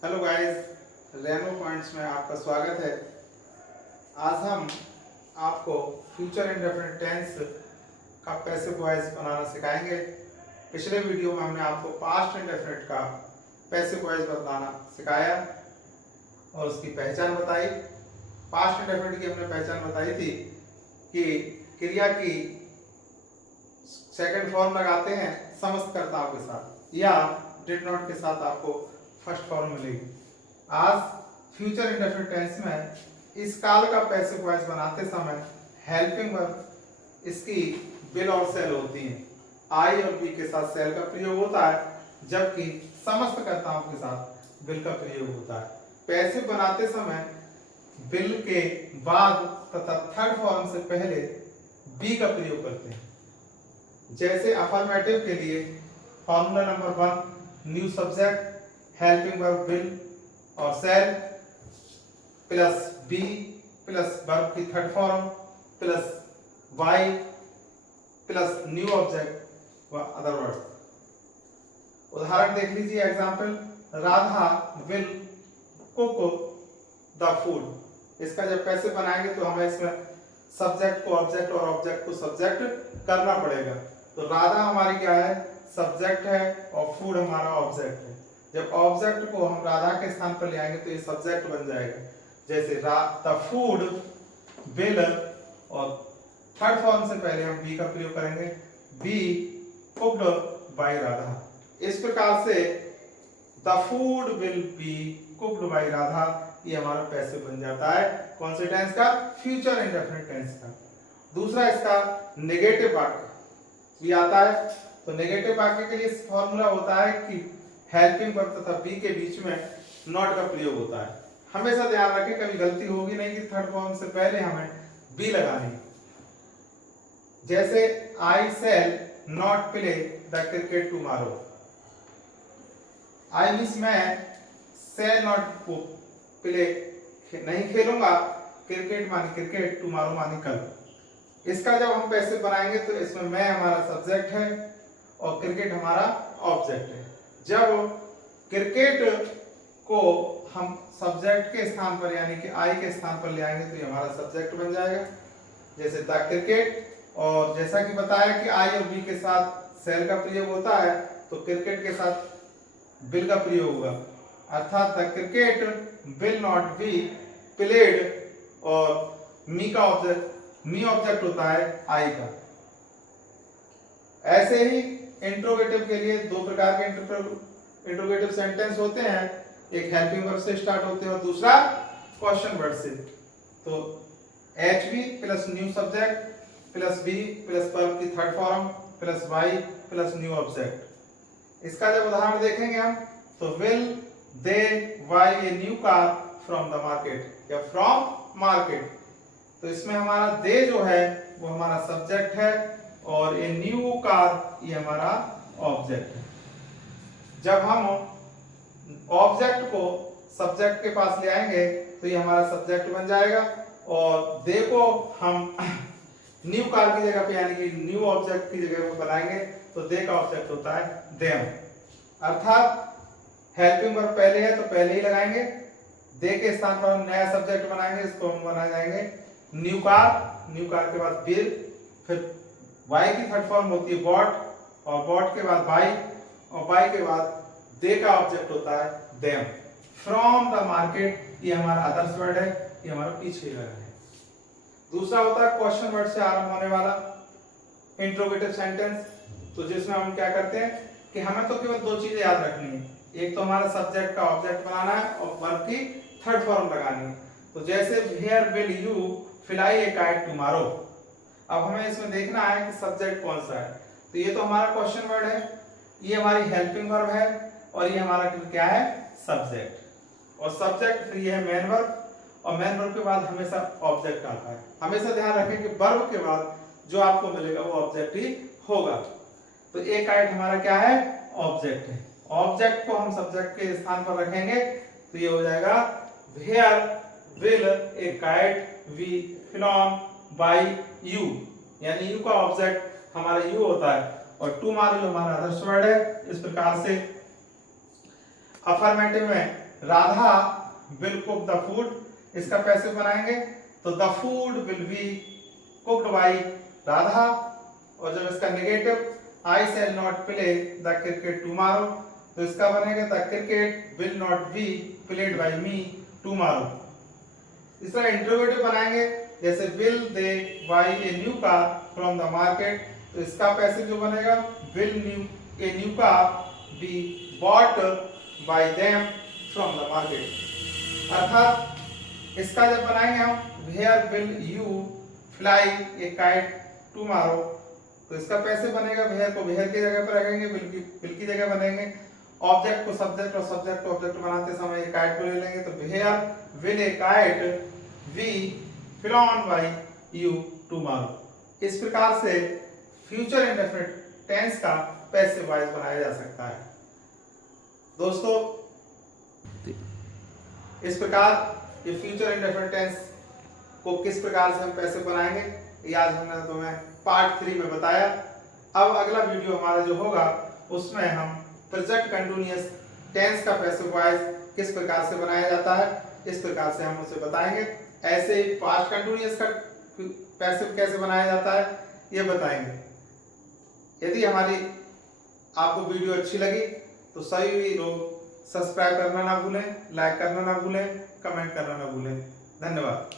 Hello guys, Reno points में आपका स्वागत है। आज हम आपको फ्यूचर इंडेफिनिट टेंस का पैसिव वॉइस बनाना सिखाएंगे। पिछले वीडियो में हमने आपको पास्ट इंडेफिनिट का पैसिव वॉइस बनाना सिखाया और उसकी पहचान बताई। पास्ट इंडेफिनिट की हमने पहचान बताई थी कि क्रिया की सेकंड फॉर्म लगाते हैं समस्त कर्ताओं के साथ या डिड नॉट के साथ आपको फर्स्ट फॉर्म मिलेगी। आज फ्यूचर इंडेफिनिट टेंस में इस काल का पैसिव वॉइस बनाते समय हेल्पिंग वर्ब इसकी विल और सेल होती हैं। आई और बी के साथ सेल का प्रयोग होता है, जबकि समस्त कर्ताओं के साथ विल का प्रयोग होता है। पैसिव बनाते समय विल के बाद तथा थर्ड फॉर्म से पहले बी का प्रयोग करते हैं। जैसे अफर्मेटिव के लिए formula number 1, new subject helping verb will और shall plus be plus verb की third form plus by plus new object व अदर वर्ड। उदाहरण देख लीजिए। Example, Radha will cook the food. इसका जब पैसिव बनाएंगे तो हमें इसमें सब्जेक्ट को ऑब्जेक्ट और ऑब्जेक्ट को सब्जेक्ट करना पड़ेगा। तो राधा हमारी क्या है, सब्जेक्ट है और फूड हमारा ऑब्जेक्ट है। जब ऑब्जेक्ट को हम राधा के स्थान पर ले आएंगे तो ये सब्जेक्ट बन जाएगा। जैसे द फूड विल और थर्ड फॉर्म से पहले हम बी का प्रयोग करेंगे, बी कुक्ड बाय राधा। इस प्रकार से the food will be cooked by Radha ये हमारा पैसिव बन जाता है। कौन से टेंस का? फ्यूचर इंडेफिनिट टेंस का। दूसरा इसका नेगेटिव वाक्य भी आता है। तो नेगेटिव वाक्य के लिए फॉर्मूला होता है कि हेल्पिंग वर्ब तथा बी के बीच में नॉट का प्रयोग होता है। हमेशा ध्यान रखें, कभी गलती होगी नहीं कि थर्ड फॉर्म से पहले हमें बी लगानी। जैसे I shall not play the cricket tomorrow. I means मैं सेल नॉट प्ले नहीं खेलूंगा, क्रिकेट मानी क्रिकेट, टुमारो मानी कल। इसका जब हम पैसिव बनाएंगे तो इसमें मैं हमारा सब्जेक्ट है और क्रिकेट हमारा ऑब्जेक्ट है। जब क्रिकेट को हम सब्जेक्ट के स्थान पर यानी कि आई के स्थान पर ले आएंगे तो ये हमारा सब्जेक्ट बन जाएगा। जैसे द क्रिकेट, और जैसा कि बताया कि आई और बी के साथ सेल का प्रयोग होता है तो क्रिकेट के साथ विल का प्रयोग होगा, अर्थात the cricket will not be played और मी ऑब्जेक्ट होता है आई का। ऐसे ही इंट्रोगेटिव के लिए दो प्रकार के इंट्रोगेटिव सेंटेंस होते हैं, एक हेल्पिंग वर्ब से स्टार्ट होते हैं और दूसरा क्वेश्चन वर्ड से। तो HV plus new subject plus be plus verb की third form plus by plus new object. इसका जब उदाहरण देखेंगे हम तो will they buy a new car from the market या फ्रॉम मार्केट। तो इसमें हमारा दे जो है वो हमारा सब्जेक्ट है और ए न्यू कार ये हमारा ऑब्जेक्ट है। जब हम ऑब्जेक्ट को सब्जेक्ट के पास ले आएंगे तो ये हमारा सब्जेक्ट बन जाएगा और दे को हम न्यू कार की जगह पे यानी कि न्यू ऑब्जेक्ट की जगह पे बनाएंगे तो दे का ऑब्जेक्ट होता है देम। अर्थात हेल्पिंग वर्ब पहले है तो पहले ही लगाएंगे, दे के स्थान पर हम नया सब्जेक्ट बनाएंगे, इसको हम बना जाएंगे न्यू कार के बाद विल, फिर वाई की थर्ड फॉर्म होती है बॉट और बॉट के बाद बाई और बाई के बाद दे का ऑब्जेक्ट होता है देम। फ्रॉम द मार्केट ये हमारा अदर्स वर्ड है, ये हमारा पीछे लगा है। दूसरा होता है क्वेश्चन वर्ड से आरंभ होने वाला इंट्रोगेटिव सेंटेंस। तो जिसमें हम क्या करते हैं कि हमें तो केवल दो चीजें याद रखनी है, एक तो हमारा सब्जेक्ट का ऑब्जेक्ट बनाना है और वर्ब की थर्ड फॉर्म लगानी है। तो जैसे where will you fly a kite tomorrow. अब हमें इसमें देखना है कि सब्जेक्ट कौन सा है। तो ये तो हमारा क्वेश्चन वर्ड है, ये हमारी हेल्पिंग वर्ब है और ये हमारा क्या है, सब्जेक्ट। और सब्जेक्ट फिर ये है मेन वर्ब और मेन वर्ब के बाद हमेशा ऑब्जेक्ट आता है। हमेशा ध्यान रखें कि वर्ब के बाद जो आपको मिलेगा वो ऑब्जेक्ट ही होगा। तो ए काइट हमारा क्या है, ऑब्जेक्ट है। ऑब्जेक्ट को हम सब्जेक्ट के स्थान पर रखेंगे तो ये हो जाएगा where will a kite be flown by you, यानी यू का ऑब्जेक्ट हमारा यू होता है और टुमारो जो हमारा अदर्स वर्ड है। इस प्रकार से अफर्मेटिव में Radha will cook the food, इसका पैसिव बनाएंगे तो the food will be cooked by Radha. और जब इसका negative I shall not play the cricket tomorrow, तो इसका बनेगा the cricket will not be played by me tomorrow. इस तरह इंट्रोगेटिव बनाएंगे, जैसे will they buy a new car from the market, तो इसका पैसिव जो बनेगा will a new car be bought by them from the market. अर्थात इसका जब बनाएंगे हम where will you fly a kite tomorrow, तो इसका पैसिव बनेगा वेयर को वेयर की जगह पर रखेंगे, विल की जगह बनेंगे, ऑब्जेक्ट को सब्जेक्ट और सब्जेक्ट को ऑब्जेक्ट बनाते समय एक काइट को ले लेंगे, तो where will a kite be flown by you tomorrow. इस प्रकार से फ्यूचर इंडेफिनिट टेंस का पैसिव वॉइस बनाया जा सकता है। दोस्तों इस प्रकार ये फ्यूचर इंडेफिनिट टेंस को किस प्रकार से हम पैसिव बनाएंगे, ये आज हमने तुम्हें पार्ट 3 में बताया। अब अगला वीडियो हमारा जो होगा उसमें हम प्रेजेंट कंटिन्यूअस टेंस का पैसिव वॉइस किस प्रकार से बनाया जाता है, इस प्रकार से हम उसे बताएंगे। ऐसे ही पास्ट कंटिन्यूअस का पैसिव कैसे बनाया जाता है ये बताएंगे। यदि हमारी आपको वीडियो अच्छी लगी तो सभी लोग सब्सक्राइब करना ना भूलें, लाइक करना ना भूलें, कमेंट करना ना भूलें। धन्यवाद।